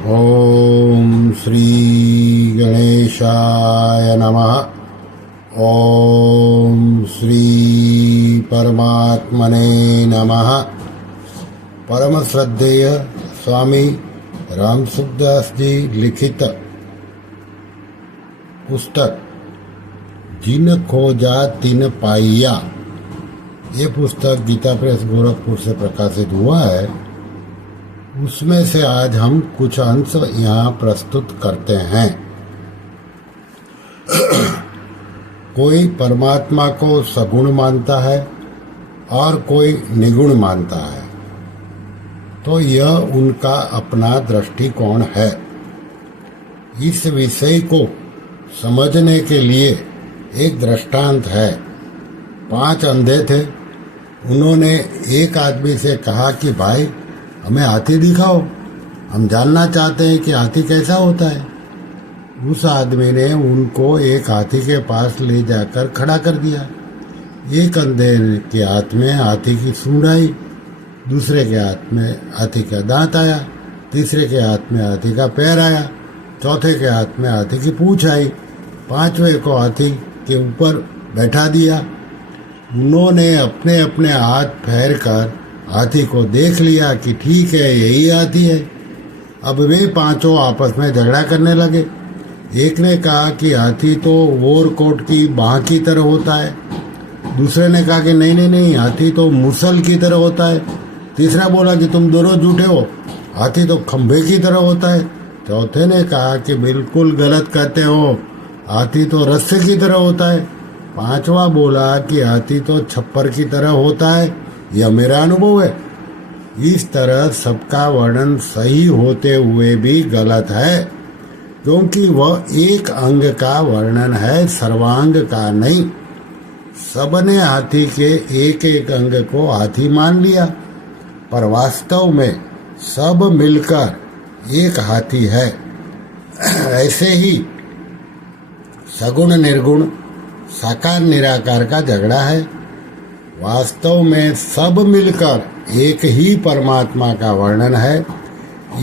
ओम श्री गणेशाय नमः। ओम श्री परमात्मने नमः। परम श्रद्धेय स्वामी रामसुखदास जी लिखित पुस्तक जिन खोजा तिन पाइया, ये पुस्तक गीता प्रेस गोरखपुर से प्रकाशित हुआ है। उसमें से आज हम कुछ अंश यहाँ प्रस्तुत करते हैं। कोई परमात्मा को सगुण मानता है और कोई निगुण मानता है, तो यह उनका अपना दृष्टिकोण है। इस विषय को समझने के लिए एक दृष्टांत है। 5 अंधे थे। उन्होंने एक आदमी से कहा कि भाई हमें हाथी दिखाओ, हम जानना चाहते हैं कि हाथी कैसा होता है। उस आदमी ने उनको एक हाथी के पास ले जाकर खड़ा कर दिया। एक अंधे के हाथ में हाथी की सूंड आई, दूसरे के हाथ में हाथी का दांत आया, तीसरे के हाथ में हाथी का पैर आया, चौथे के हाथ में हाथी की पूंछ आई, 5वें को हाथी के ऊपर बैठा दिया। उन्होंने अपने अपने हाथ फेर कर हाथी को देख लिया कि ठीक है, यही हाथी है। अब वे 5 आपस में झगड़ा करने लगे। एक ने कहा कि हाथी तो ओवरकोट की बाह की तरह होता है। दूसरे ने कहा कि नहीं नहीं नहीं, हाथी तो मुसल की तरह होता है। तीसरा बोला कि तुम दोनों झूठे हो, हाथी तो खंभे की तरह होता है। चौथे ने कहा कि बिल्कुल गलत कहते हो, हाथी तो रस्से की तरह होता है। 5वां बोला कि हाथी तो छप्पर की तरह होता है, यह मेरा अनुभव है। इस तरह सबका वर्णन सही होते हुए भी गलत है, क्योंकि वह एक अंग का वर्णन है, सर्वांग का नहीं। सबने हाथी के एक एक अंग को हाथी मान लिया, पर वास्तव में सब मिलकर एक हाथी है। ऐसे ही सगुण निर्गुण, साकार निराकार का झगड़ा है। वास्तव में सब मिलकर एक ही परमात्मा का वर्णन है।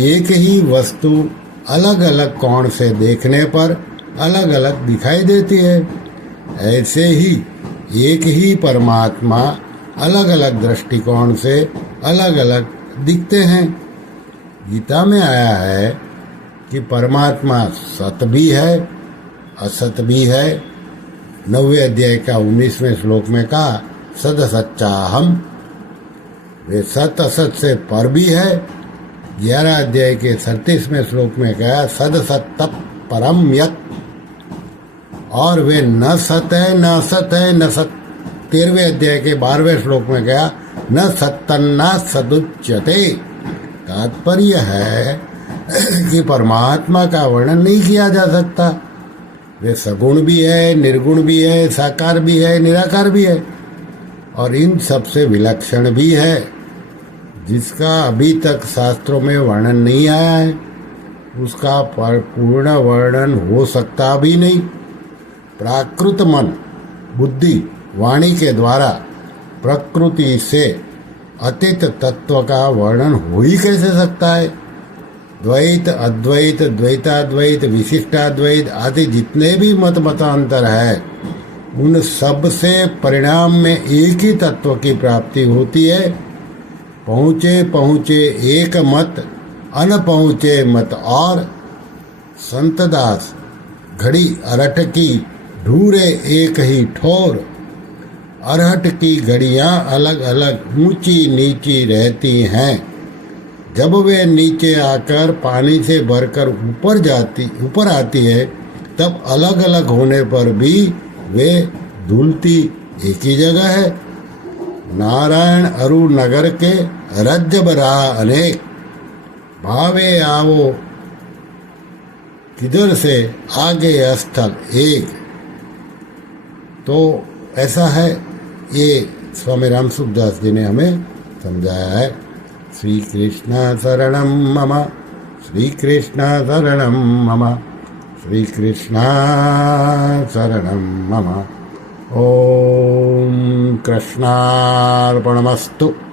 एक ही वस्तु अलग अलग कोण से देखने पर अलग अलग दिखाई देती है। ऐसे ही एक ही परमात्मा अलग अलग दृष्टिकोण से अलग अलग दिखते हैं। गीता में आया है कि परमात्मा सत भी है, असत भी है। 9वें अध्याय का 19वें श्लोक में कहा सद सच्चा हम, वे सत असत से पर भी है। 11 अध्याय के 37वें श्लोक में कहा सद सत्त परम यत, और वे न सत है न असत है न सत। 13वें अध्याय के 12वें श्लोक में कहा न सत्तन्ना सदुच्यते। तात्पर्य है कि परमात्मा का वर्णन नहीं किया जा सकता। वे सगुण भी है, निर्गुण भी है, साकार भी है, निराकार भी है, और इन सबसे विलक्षण भी है, जिसका अभी तक शास्त्रों में वर्णन नहीं आया है। उसका पूर्ण वर्णन हो सकता भी नहीं। प्राकृत मन, बुद्धि, वाणी के द्वारा प्रकृति से अतीत तत्व का वर्णन हो ही कैसे सकता है। द्वैत, अद्वैत, द्वैताद्वैत, विशिष्टाद्वैत आदि जितने भी मतांतर है, उन सब से परिणाम में एक ही तत्व की प्राप्ति होती है। पहुँचे पहुँचे एक मत, अनपहुँचे मत और। संतदास घड़ी अरहट की ढूरे एक ही ठोर। अरहट की घड़ियाँ अलग अलग ऊंची नीची रहती हैं। जब वे नीचे आकर पानी से भरकर ऊपर आती है, तब अलग अलग होने पर भी वे धुलती एक ही जगह है। नारायण अरु नगर के रज्जब रहा अनेक, भावे आवो किधर से आगे स्थल एक। तो ऐसा है, ये स्वामी रामसुखदास जी ने हमें समझाया है। श्री कृष्ण शरणम मम, श्री कृष्ण शरणम मम, श्री कृष्ण शरणम मम। ओम कृष्णार्पणमस्तु।